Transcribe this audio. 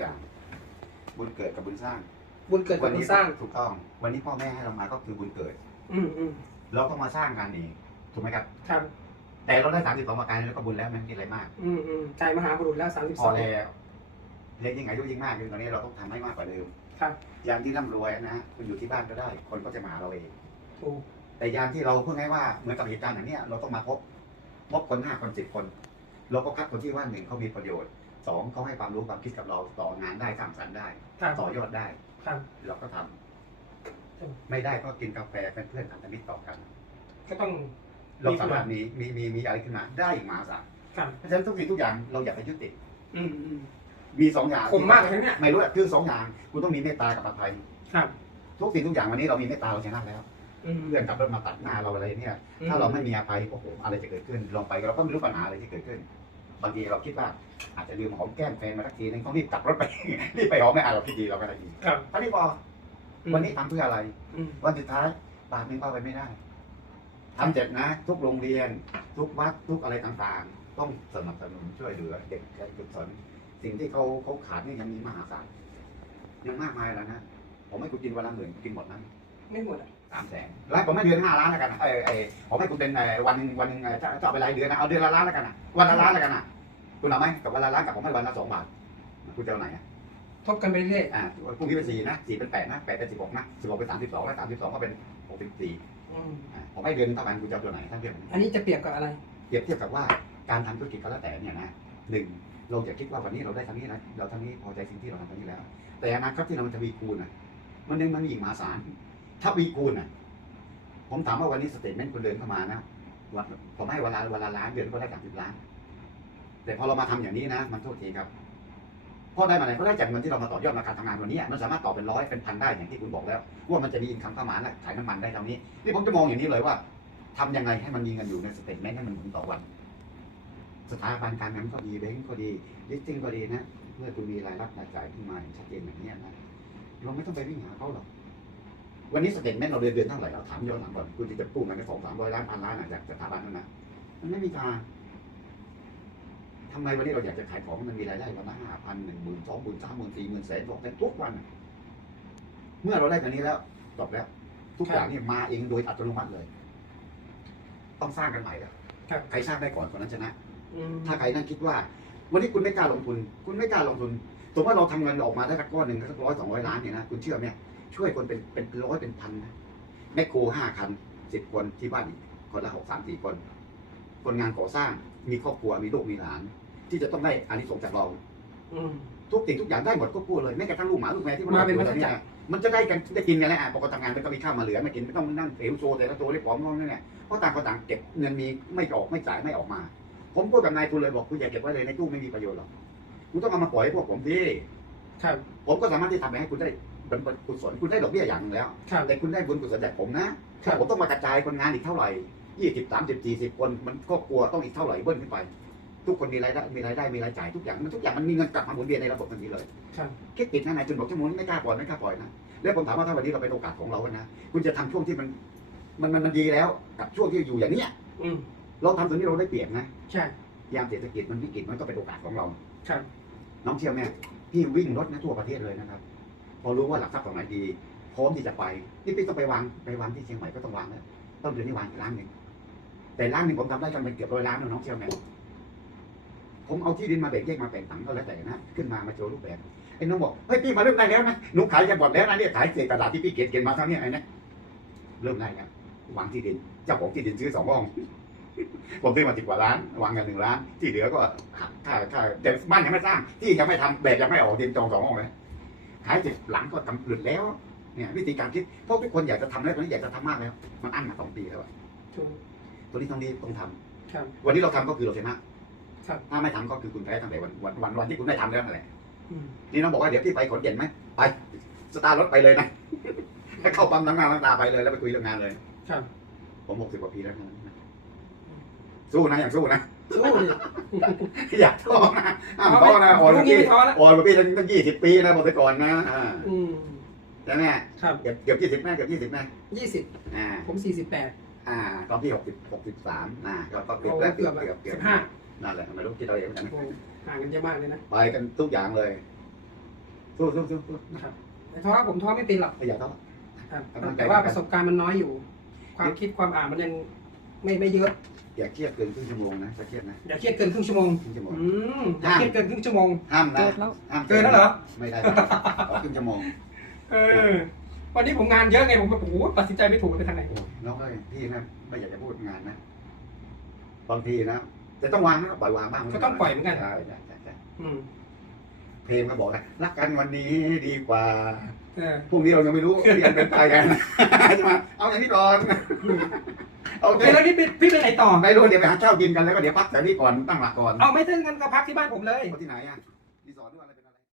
อย่าง บุญเกิดกับบุญสร้าง บุญเกิดกับบุญสร้างถูกต้อง วันนี้พ่อแม่ให้เรามาก็คือบุญเกิด อืมอืมเราต้องมาสร้างกันเองถูกไหมครับ ครับ แต่เราได้สามสิบสองประการแล้วก็บุญแล้วมันมีอะไรมาก อืมอืมใจมหาบุรุษแล้วสามสิบพสอองแล้วเล็กยิ่งอายุยิ่งมากคือตอนนี้เราต้องทำให้มากกว่าเดิม ครับ ยามที่ร่ำรวยนะคุณอยู่ที่บ้านก็ได้ คนก็จะมาหาเราเองถูกแต่ยามที่เราพูดง่ายว่าเหมือนกับเหตุการณ์อย่างเนี้ยเราต้องมาพบพบคนห้าคนสิบคน เราก็คัดคนที่ว่าหนึ่งเขามีประโยชน์ สองเขาให้ความรู้ความคิดกับเราต่องานได้สร้างสรรค์ได้ ครับต่อยอดได้ ครับ เราก็ทำอืมไม่ได้ก็กินกาแฟเป็นเพื่อนทำมิตรต่อกัน ก็ต้องเราสามารถมีมีมีมีอะไรขึ้นมาได้อีกมหาศาลครับเพราะฉะนั้นทุกสิ่งทุกอย่างเราอยากให้ยุติอืมอืมมีสองอย่างคมมากเลยเนี่ยไม่รู้อะคือสองอย่างคุณต้องมีเมตตากับอภัยครับ ทุกสิ่งทุกอย่างวันนี้เรามีเมตตาเราชนะแล้วอืมเพื่อนขับรถมาตัดหน้าเราอะไรเนี่ย ถ้าเราไม่มีอภัยโอ้โหอะไรจะเกิดขึ้นลองไปเราก็ไม่รู้ปัญหาอะไรที่เกิดขึ้น บางทีเราคิดว่าอาจจะลืมหอมแก้มแฟนมาสักทีนึงต้องรีบกลับรถไป รีบไปหอมไม่อ่านเราคิดดีเราก็ได้ดีครับท่านี้พอวันนี้ทำเพื่ออะไรอืมวันสุดท้ายบาทหนึงก็เอาไปไม่ได้ทำเจ็บนะ ทุกโรงเรียน ทุกวัดทุกอะไรต่างๆ ต้องสนับสนุนช่วยเหลือเด็กการศึกษาสิ่งที่เขาเขาขาดนี่ยังมีมหาศาลยังมากมายแล้วนะ ผมให้คุณกินวันละหมื่นกินหมดนะไม่หมดอะ สามแสนแล้วผมให้เดือนห้าล้านแล้วกันนะเออเออผมให้คุณเป็นเอ่อวันหนึ่งวันหนึ่งเอ่อจะจะเอาไปรายเดือนนะเอาเดือนละล้านแล้วกันนะวันละล้านแล้วกันนะคุณเอาไหมกับวันละล้านกับผมให้วันละสองบาทคุณจะเอาไหนอะทบกันไปเรื่อยอ่าพรุ่งนี้เป็นสี่นะสี่เป็นแปดนะแปดเป็นสิบหกนะสิบหกเป็นสามสิบสองแล้วสามสิบสองก็เป็นหกสิบสี่อืมอ่าผมให้เดือนเท่ากันคุณจะเอาตัวไหนถ้าเดือนอันนี้จะเปรียบกับอะไร เปรียบเทียบกับว่าการทำธุรกิจก็แล้วแต่เนี่ยนะหนึ่งเราจะคิดว่าวันนี้เราได้เทำนี้นะเราทำนี้พอใจสิ่งที่เราทำตอนนี้แล้ว แต่อนาคตที่เรามันจะวีคูณอะมันยังมันมีอีกมหาศาล ถ้าวีคูณอะ ผมถามว่าวันนี้สเตทเมนต์คุณเดินเข้ามานะวันผมให้เวลาเวลาล้านเดือนก็ได้สามสิบล้าน แต่พอเรามาทำอย่างนี้นะ มันโทษทีครับเพราได้มาไหนก็ได้จากเงินที่เรามาต่อยอดมาการทำงานวันนี้มันสามารถต่อเป็นร้อยเป็นพันได้อย่างที่คุณบอกแล้ว ว่ามันจะมีอินคัมเข้ามาและขายน้ำมันได้เท่านี้ นี่ผมจะมองอย่างนี้เลยว่าทำยังไงให้มันมีเงินอยู่ในสเตทเมนต์ให้มันหมุนต่อวัน สถาบันการเงินก็ดีแบงก์ก็ดีลิสติ้งก็ดีนะ เมื่อคุณมีรายรับรายจ่ายขึ้นมาชัดเจนแบบนี้นะเราไม่ต้องไปวิ่งหาเขาหรอก วันนี้สเตทเมนต์เราเดือนเดือนเท่าไหร่เราถามย้อนหลังก่อนคุณจะกู้เงินไปสองสามร้อยล้านพันล้านอะจากสถาบันนั้นนะมันไม่มีทางทำไมวันนี้เราอยากจะขายของมันมีรายได้วันละห้าพันหนึ่งหมื่นสองหมื่นสามหมื่นสี่หมื่นแสนสองแสนทุกวันอะเมื่อเราได้แบบนี้แล้วจบแล้ว ทุกอย่างนี่มาเองโดยอัตโนมัติเลย ต้องสร้างกันใหม่แล้วครับใครสร้างได้ก่อนคนนั้นชนะอืมถ้าใครนั่งคิดว่า วันนี้คุณไม่กล้าลงทุน คุณไม่กล้าลงทุนสมมติว่าเราทำเงินออกมาได้สักก้อนหนึ่งสักร้อยสองร้อยล้านเนี่ยนะคุณเชื่อไหม ช่วยคนเป็นเป็นร้อยเป็นพันนะแมคโครห้าคันสิบคนที่บ้านอีกคนละหกสามสี่คน คนงานก่อสร้างมีครอบครัวมีลูกมีหลาน ที่จะต้องได้อานิสงส์จากเราอืม ทุกสิ่งทุกอย่างได้หมดก็พูดเลยแม้กระทั่งลูกหมาลูกแมวที่มาเป็นอวัยู่ฏเนี่จักยรมันจะได้กันได้กินกันแล้วอะปกติทำงานมันก็มีข้าวมาเหลือมากินไม่ต้องมานั่งเอวโซแต่ละตัวเรียกของน้องนั่นแหละเพราะต่างคนต่างเก็บเงินมีไม่ออกไม่จ่ายไม่ออกมา ผมพูดกับนายทุนเลยบอกคุณอย่าเก็บไว้เลยในตู้ไม่มีประโยชน์หรอกคุณต้องเอามาปล่อยให้พวกผมดิครับ ผมก็สามารถที่ทำให้คุณได้ บุญกุศลคุณได้ดอกเบี้ยอย่างหนึงแล้ว ครับ แต่คุณได้บุญกุศลจากผมนะ ครับ ผมต้องมากระจายคนงานอีกเท่าไหร่ยี่สิบสามสิบสี่สิบคน มันครอบครัวต้องอีกเท่าไหร่เบิ้ลขึ้นไป ทุกคนมีรายได้มีรายได้มีรายจ่ายทุกอย่างมันทุกอย่างมันมีเงินกลับมาหมุนเวียนในระบบทันทีเลยครับ คิดติดนะนายจุนบอกชั่วโมงนี้ไม่กล้าปล่อยไม่กล้าปล่อยนะ แล้วผมถามว่าถ้าวันนี้เราเป็นโอกาสของเราอะนะ คุณจะทำช่วงที่มันมันมันมันดีแล้วกับช่วงที่อยู่อย่างเนี้ย อืมเราทำตรงนี้เราได้เปรียบนะ ใช่ ยามเศรษฐกิจมันวิกฤตมันก็เป็นโอกาสของเราครับ น้องเชื่อไหมพี่วิ่งรถนะทั่วประเทศเลยนะครับ พอรู้ว่าหลักทรัพย์ตรงไหนดี พร้อมที่จะไป นี่พี่ต้องไปวางไปวางที่เชียงใหม่ก็ต้องวางแล้วต้องเดือนนี้วางอีกล้านหนึ่งแต่ล้านหนึ่งผมทำได้กันเป็นเกือบร้อยล้านแล้วน้องเชื่อไหมผมเอาที่ดินมาแบ่งแยกมาแบ่งตังค์ก็แล้วแต่นะขึ้นมามาโชว์รูปแบบไอ้น้องบอกเฮ้ยพี่มาเริ่มได้แล้วนะหนูขายจะหมดแล้วนะเนี่ยขายเศษกระดาษที่พี่เก็บเก็บมาเท่านี้ไอ้นะเริ่มได้แล้ววางที่ดินเจ้าของที่ดินซื้อสองห้องผมซื้อมาสิบกว่าล้านวางกันหนึ่งล้าน ที่เหลือก็ค่าค่าแต่บ้านยังไม่สร้างที่ยังไม่ทำแบบยังไม่ออกดินจองสองห้องเลย ขายเสร็จหลังก็ทำหลุดแล้วเนี่ยวิธีการคิดเพราะทุกคนอยากจะทำแล้วตอนนี้อยากจะทำมากแล้ว มันอั้นมาสองปีแล้วอะถูกตัวนี้ต้องรีบต้องทำครับวันนี้เราทำก็คือเราชนะครับถ้าไม่ทำก็คือคุณแพ้ตั้งแต่วันวันวันวันที่คุณได้ทำแล้วนั่นแหละอืมนี่น้องบอกว่าเดี๋ยวพี่ไปขนเย็นไหมไปสตาร์ทรถไปเลยนะแล้วเข้าปั๊มน้ำงานน้ำตาไปเลยแล้วไปคุยเรื่องงานเลยครับผมหกสิบกว่าปีแล้วนะสู้นะอย่างสู้นะ สู้ดิอยากท้อนะห้ามท้อนะอ่อนลูกกว่านี้พี่ไม่ท้อแล้วอ่อนกว่าพี่ตั้งตั้งยี่สิบปีนะบอกไปก่อนนะอ่าอืมใช่ไหมครับเกือบเกือบยี่สิบแม่เกือบยี่สิบแม่ยี่สิบอ่าผมสี่สิบแปดอ่าตอนที่หกสิบหกสิบสามอ่าก็ก็เกือบโอ้แล้วเกืเกืออบบเกือบเกือบสิบห้านั่นแหละไม่รู้คิดเราเองเหมือนกันโอ้ห่างกันเยอะมากเลยนะไปกันทุกอย่างเลยสู้สู้สู้สู้ครับแต่ท้อผมท้อไม่เป็นหรอกอย่าท้อครับกำลังใจแต่ว่าประสบการณ์มันน้อยอยู่ ความคิดความอ่านมันยังไม่ไม่เยอะ อย่าเครียดเกินครึ่งชั่วโมงนะจะเครียดนะ อย่าเครียดเกินครึ่งชั่วโมงครึ่งชั่วโมง อืมอย่าเครียดเกินครึ่งชั่วโมง ห้ามนะเกิดแล้ว ห้ามเกินแล้วเหรอ ไม่ได้ขอครึ่งชั่วโมงเออ วันนี้ผมงานเยอะไงผมแบบโอ้โหตัดสินใจไม่ถูกไปทางไหน โอ้น้องเอ้ยพี่นะไม่อยากจะพูดงานนะบางทีนะจะต้องวางนะปล่อยวางบ้างก็ต้องปล่อยเหมือนกัน ใช่ใช่ใช่ใช่อืมเพลงก็บอกนะรักกันวันนี้ดีกว่าเออพรุ่งนี้เรายังไม่รู้เปลี่ยนเป็นไปกัน ใช่ไหมเอาอย่างนี้ก่อนโอ โอเคเค แล้วนี่พี่พี่ไปไหนต่อ ไม่รู้เดี๋ยวไปหาเช่ากินกันแล้วก็เดี๋ยวพักแต่นี่ก่อนตั้งหลักก่อนเอาไม่ถึงกันก็พักที่บ้านผมเลย ที่ไหนอะ